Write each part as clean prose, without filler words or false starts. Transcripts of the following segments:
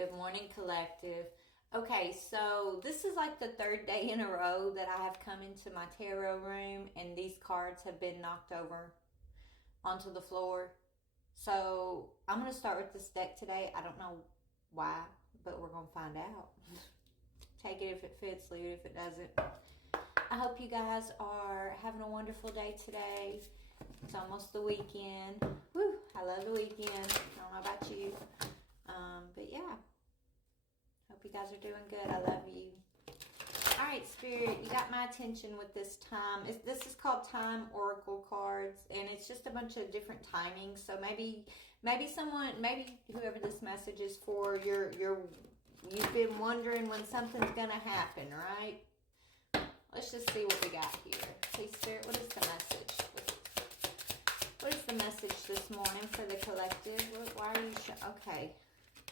Good morning, collective. Okay, so this is like the third day in a row that I have come into my tarot room and these cards have been knocked over onto the floor. So I'm going to start with this deck today. I don't know why, but we're going to find out. Take it if it fits, leave it if it doesn't. I hope you guys are having a wonderful day today. It's almost the weekend. Woo, I love the weekend. I don't know about you. But yeah, hope you guys are doing good. I love you. All right, Spirit, you got my attention with this time. This is called Time Oracle cards, and it's just a bunch of different timings. So maybe whoever this message is for, you've been wondering when something's gonna happen, right? Let's just see what we got here. Hey, Spirit, what is the message? What is the message this morning for the collective? Why are you okay?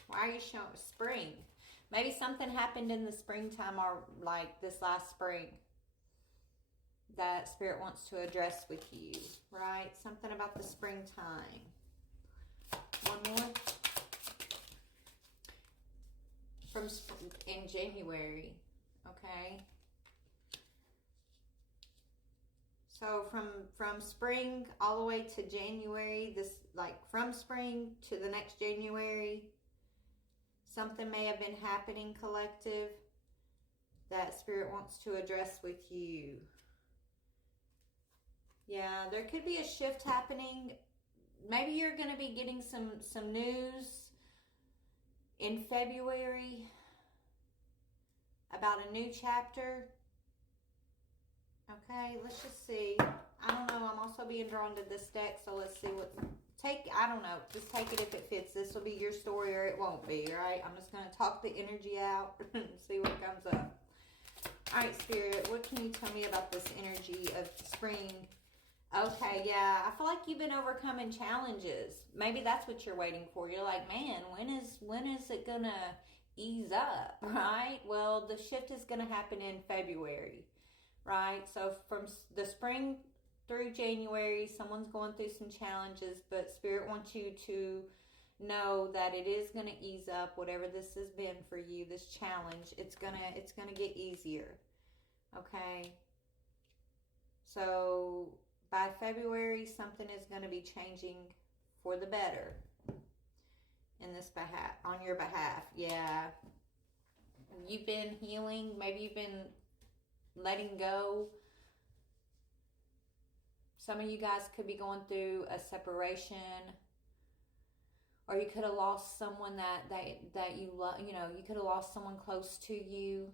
Why are you showing spring? Maybe something happened in the springtime or like this last spring that Spirit wants to address with you, right? Something about the springtime. One more. In January, okay? So from spring all the way to January, from spring to the next January, something may have been happening, collective, that Spirit wants to address with you. Yeah, there could be a shift happening. Maybe you're going to be getting some news in February about a new chapter. Okay, let's just see. I don't know. I'm also being drawn to this deck, so let's see I don't know. Just take it if it fits. This will be your story or it won't be, all right? I'm just going to talk the energy out and see what comes up. All right, Spirit, what can you tell me about this energy of spring? Okay, yeah, I feel like you've been overcoming challenges. Maybe that's what you're waiting for. You're like, man, when is it going to ease up, right? Well, the shift is going to happen in February, right? So from the spring through January, someone's going through some challenges, but Spirit wants you to know that it is going to ease up. Whatever this has been for you, this challenge, it's gonna get easier. Okay. So by February, something is going to be changing for the better in this behalf, on your behalf. Yeah. You've been healing. Maybe you've been letting go. Some of you guys could be going through a separation, or you could have lost someone that you love. You know, you could have lost someone close to you,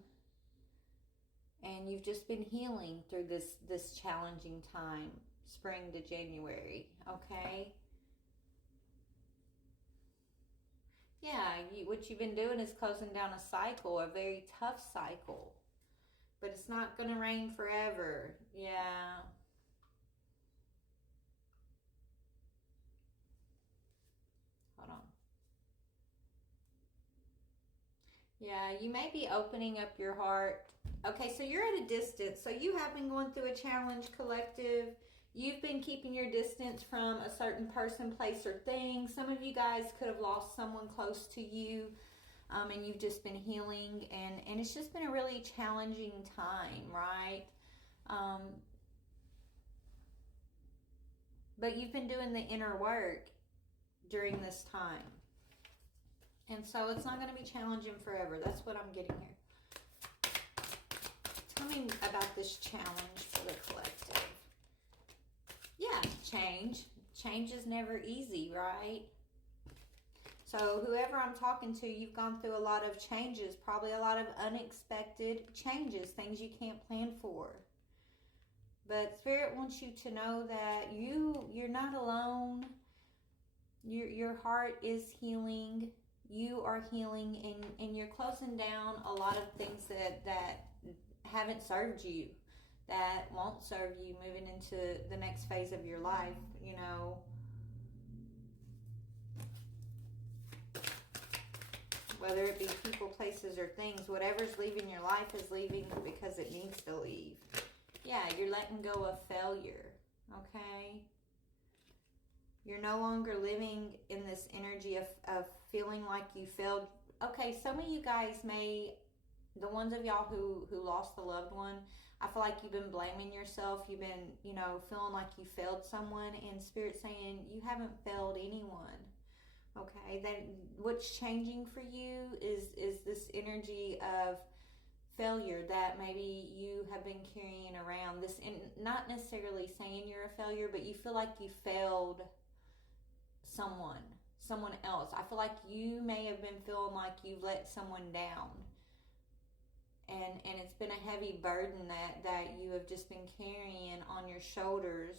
and you've just been healing through this challenging time, spring to January. Okay. Yeah, what you've been doing is closing down a cycle, a very tough cycle, but it's not going to rain forever. Yeah. Hold on. Yeah, you may be opening up your heart. Okay, so you're at a distance. So you have been going through a challenge, collective. You've been keeping your distance from a certain person, place, or thing. Some of you guys could have lost someone close to you, and you've just been healing. And it's just been a really challenging time, right? But you've been doing the inner work during this time. And so it's not going to be challenging forever. That's what I'm getting here. Tell me about this challenge for the collective. Yeah, change. Change is never easy, right? So whoever I'm talking to, you've gone through a lot of changes, probably a lot of unexpected changes, things you can't plan for. But Spirit wants you to know that you're not alone. Your heart is healing. You are healing, and you're closing down a lot of things that haven't served you, that won't serve you moving into the next phase of your life, you know. Whether it be people, places, or things, whatever's leaving your life is leaving because it needs to leave. Yeah, you're letting go of failure, okay? You're no longer living in this energy of feeling like you failed Okay, some of you guys may, the ones of y'all who lost a loved one, I feel like you've been blaming yourself. You've been, feeling like you failed someone, and Spirit saying you haven't failed anyone. Okay, then what's changing for you is this energy of failure that maybe you have been carrying around. This, and not necessarily saying you're a failure, but you feel like you failed someone else. I feel like you may have been feeling like you've let someone down, and it's been a heavy burden that you have just been carrying on your shoulders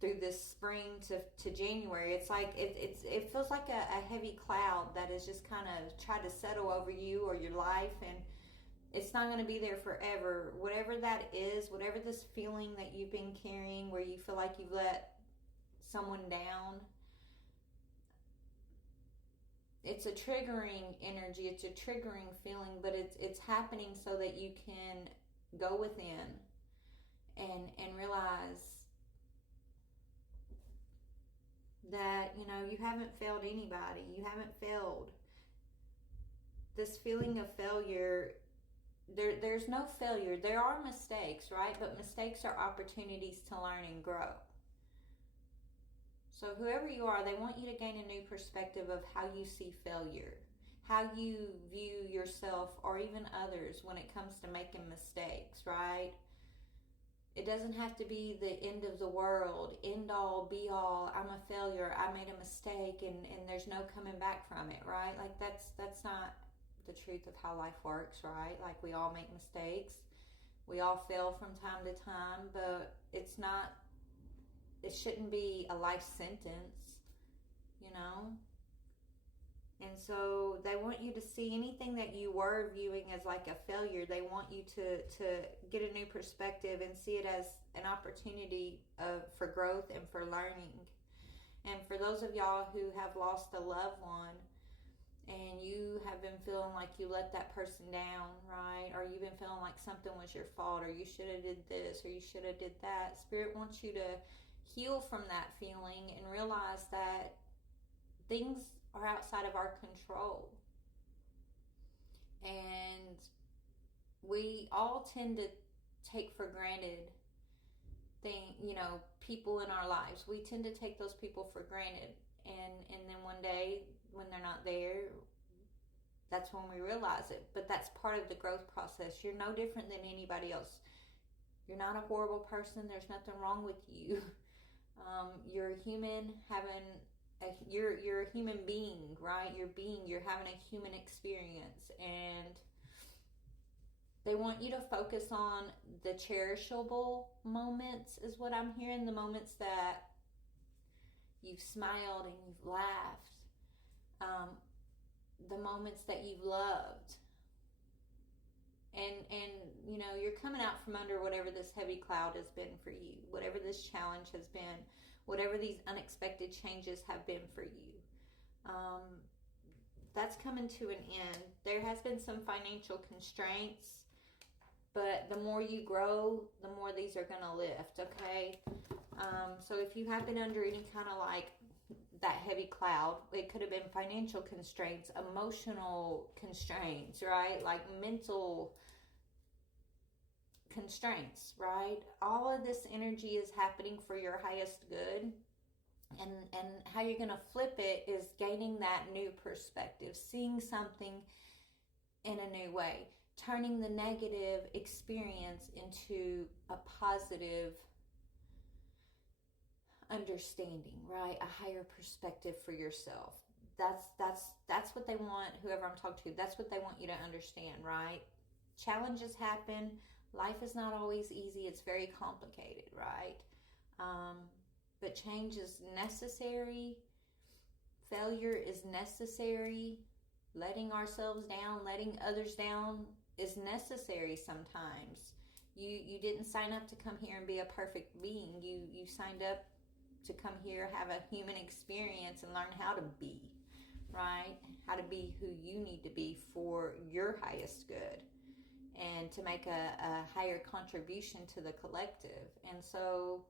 through this spring to January. It's like it feels like a heavy cloud that has just kind of tried to settle over you or your life, and it's not going to be there forever. Whatever that is, whatever this feeling that you've been carrying where you feel like you've let someone down, it's a triggering energy, it's a triggering feeling, but it's happening so that you can go within and realize that you haven't failed anybody. You haven't failed. This feeling of failure, there's no failure. There are mistakes, right? But mistakes are opportunities to learn and grow. So whoever you are, they want you to gain a new perspective of how you see failure, how you view yourself or even others when it comes to making mistakes, right? It doesn't have to be the end of the world, end all, be all, I'm a failure, I made a mistake, and there's no coming back from it, right? Like that's not the truth of how life works, right? Like we all make mistakes, we all fail from time to time, but it shouldn't be a life sentence, And so they want you to see anything that you were viewing as like a failure. They want you to get a new perspective and see it as an opportunity for growth and for learning. And for those of y'all who have lost a loved one and you have been feeling like you let that person down, right? Or you've been feeling like something was your fault, or you should have did this, or you should have did that. Spirit wants you to heal from that feeling and realize that things are outside of our control. And we all tend to take for granted people in our lives. We tend to take those people for granted. And then one day when they're not there, that's when we realize it. But that's part of the growth process. You're no different than anybody else. You're not a horrible person. There's nothing wrong with you. You're a human you're a human being, right? You're having a human experience, and they want you to focus on the cherishable moments is what I'm hearing, the moments that you've smiled and you've laughed, the moments that you've loved, and you're coming out from under whatever this heavy cloud has been for you, whatever this challenge has been, whatever these unexpected changes have been for you. That's coming to an end. There has been some financial constraints, but the more you grow, the more these are going to lift, okay? So if you have been under any kind of like that heavy cloud, it could have been financial constraints, emotional constraints, right? Like mental constraints, right? All of this energy is happening for your highest good. And how you're going to flip it is gaining that new perspective, seeing something in a new way, turning the negative experience into a positive understanding, right? A higher perspective for yourself. That's what they want, whoever I'm talking to, that's what they want you to understand, right? Challenges happen. Life is not always easy. It's very complicated, right? But change is necessary. Failure is necessary. Letting ourselves down, letting others down is necessary sometimes. You didn't sign up to come here and be a perfect being. You signed up to come here, have a human experience, and learn how to be, right? How to be who you need to be for your highest good, and to make a higher contribution to the collective. And so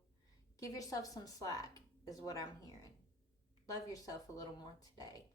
give yourself some slack is what I'm hearing. Love yourself a little more today.